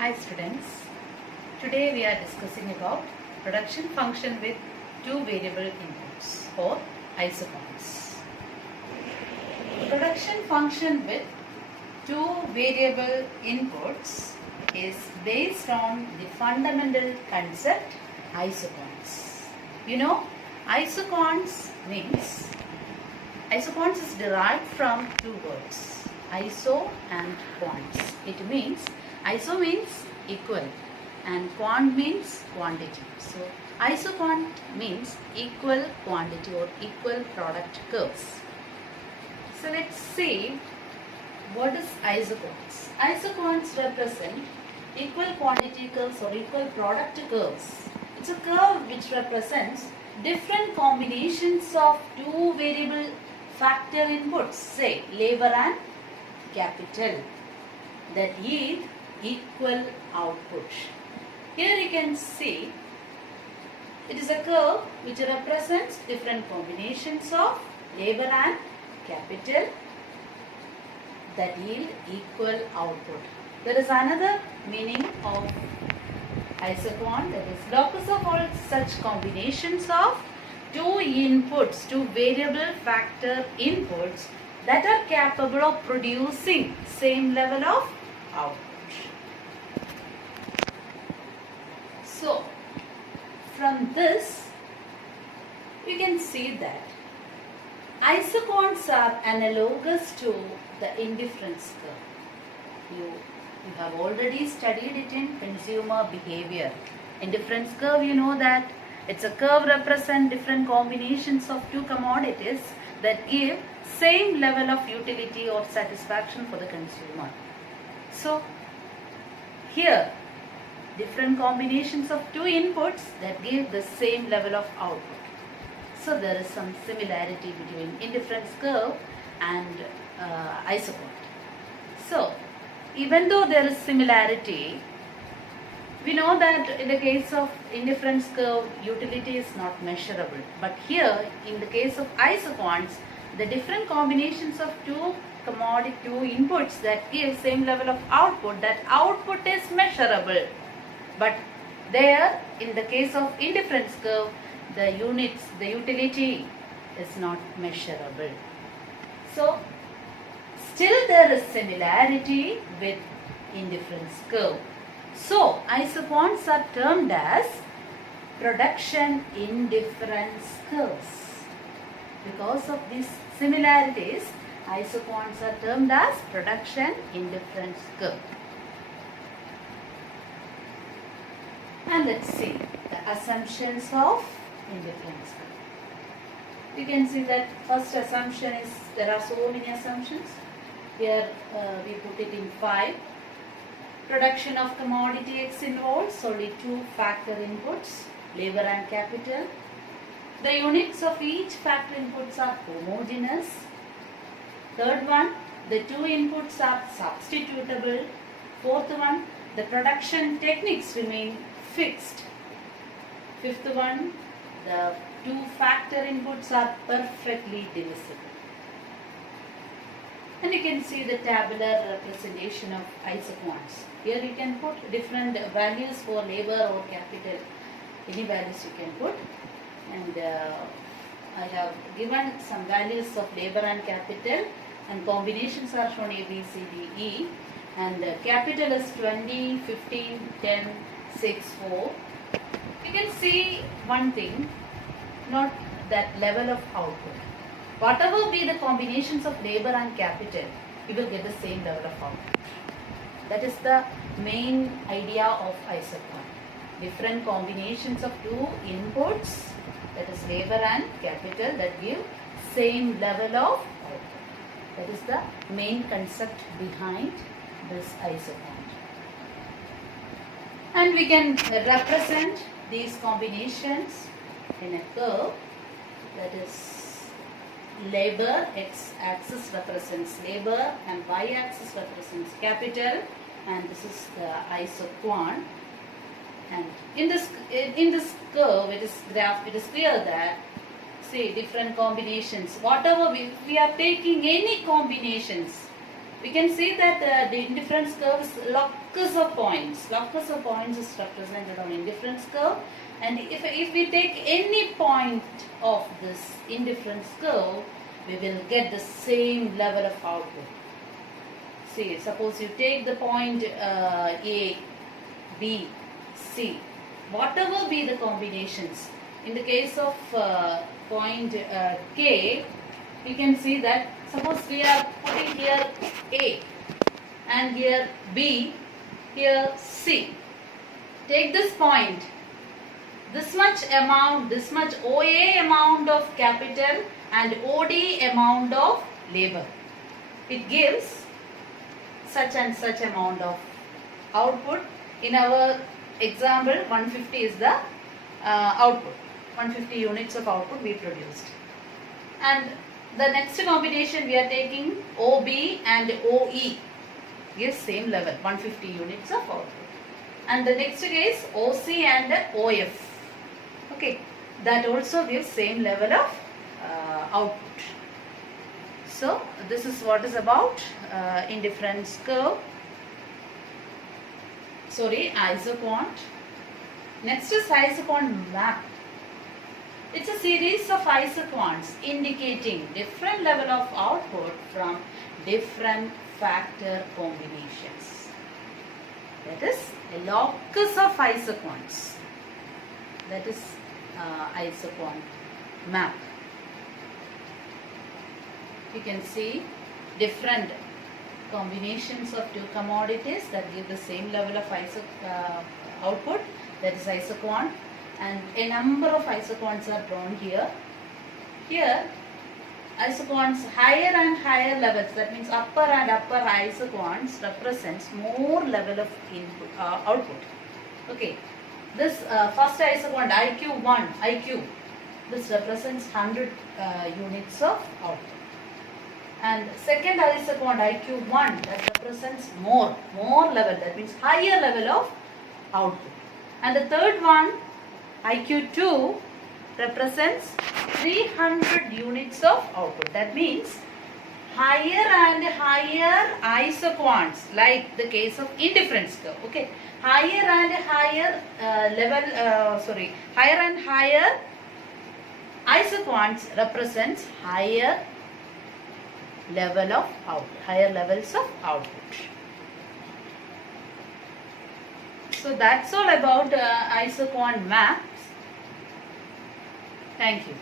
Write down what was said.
Hi students, today we are discussing about production function with two variable inputs or isopods. Production function with two variable inputs is based on the fundamental concept isopods. You know, isopods is derived from two words, iso and quants. It means iso means equal and quant means quantity. So isoquant means equal quantity or equal product curves. So let's see what is isoquants. Isoquants represent equal quantity curves or equal product curves. It's a curve which represents different combinations of two variable factor inputs, say labor and capital, that yield equal output. Here you can see it is a curve which represents different combinations of labor and capital that yield equal output. There is another meaning of isoquant, that is locus of all such combinations of two inputs, two variable factor inputs that are capable of producing same level of output. So, from this, you can see that isoquants are analogous to the indifference curve. You have already studied it in consumer behavior. Indifference curve, you know that it's a curve represent different combinations of two commodities that give same level of utility or satisfaction for the consumer. So, here different combinations of two inputs that give the same level of output. So there is some similarity between indifference curve and isoquant. So even though there is similarity, we know that in the case of indifference curve, utility is not measurable. But here, in the case of isoquants, the different combinations of two inputs that give same level of output, that output is measurable. But there, in the case of indifference curve, the utility is not measurable. So, still there is similarity with indifference curve. So, isoquants are termed as production indifference curves. Because of these similarities, isoquants are termed as production indifference curve. And let's see the assumptions of indifference curve. You can see that first assumption is, there are so many assumptions. Here we put it in 5. Production of commodity X involves only two factor inputs, labor and capital. The units of each factor inputs are homogeneous. Third one, the two inputs are substitutable. Fourth one, the production techniques remain fixed. Fifth one, the two factor inputs are perfectly divisible. And you can see the tabular representation of isoquants. Here you can put different values for labor or capital. Any values you can put. And I have given some values of labor and capital, and combinations are shown A, B, C, D, E. And capital is 20, 15, 10, 6, 4. You can see one thing, not that level of output. Whatever be the combinations of labor and capital, you will get the same level of output. That is the main idea of isoquant. Different combinations of two inputs, that is labor and capital, that give same level of output. That is the main concept behind this isoquant. And we can represent these combinations in a curve, that is labor, x-axis represents labor and y-axis represents capital, and this is the isoquant. And in this curve, it is clear that, say, different combinations, whatever we are taking any combinations, we can see that the indifference curve is locus of points. Locus of points is represented on indifference curve, and if we take any point of this indifference curve, we will get the same level of output. See, suppose you take the point A, B, C, whatever be the combinations. In the case of point K, you can see that suppose we are putting here A and here B, here C. Take this point, this much amount, this much OA amount of capital and OD amount of labor. It gives such and such amount of output. In our example, 150 is the output. 150 units of output we produced. And the next combination we are taking OB and OE gives same level, 150 units of output. And the next case OC and OF. Okay, that also gives same level of output. So this is what is about indifference curve. Sorry, isoquant. Next is isoquant map. It's a series of isoquants indicating different level of output from different factor combinations. That is a locus of isoquants. That is isoquant map. You can see different combinations of two commodities that give the same level of output, that is isoquant, and a number of isoquants are drawn here. Here isoquants higher and higher levels, that means upper and upper isoquants represents more level of input output. Okay, this first isoquant IQ1, this represents 100 units of output. And second isoquant IQ1, that represents more level, that means higher level of output. And the third one IQ2 represents 300 units of output. That means higher and higher isoquants, like the case of indifference curve. Okay, higher and higher higher and higher isoquants represents higher level of output, higher levels of output. So that's all about isoquant maps. Thank you.